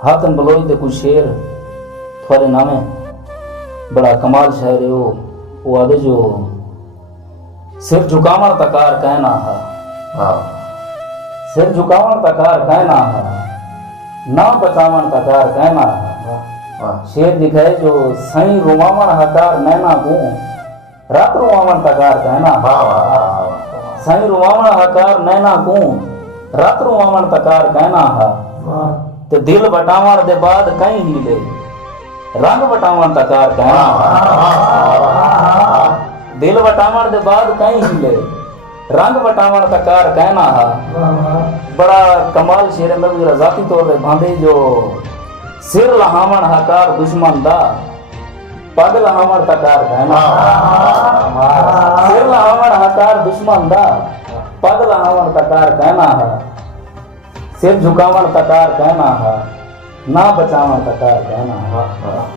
हाथन बलोई दे कुछ शेर थोड़े नामे बड़ा कमाल शायर है वो आदे जो सिर झुकावण तकार कहना है। हाँ सिर झुकावण तकार कहना है, ना बचावण तकार कहना है। हाँ शेर दिखाए जो सही रुमावण हकार नैना को रात रुमावण तकार कहना है। सही रुमावण हकार नैना को रात रुमावण तकार कहना है। ते दिल बटावण दे बाद कहीं हिले रंग बटावण तकार कहना है। दिल बटावण दे बाद कहीं हिले रंग बटावण तकार कहना है। बड़ा कमाल शेर में मेरा जाती तौर पे बांधे जो सिर लहावण हकार दुश्मन दा पग लहावण तकार कहना है। सिर लहावण हकार दुश्मन दा पग लहावण तकार कहना है। सिर झुकावण तकार कहना है, ना बचावण तकार कहना है।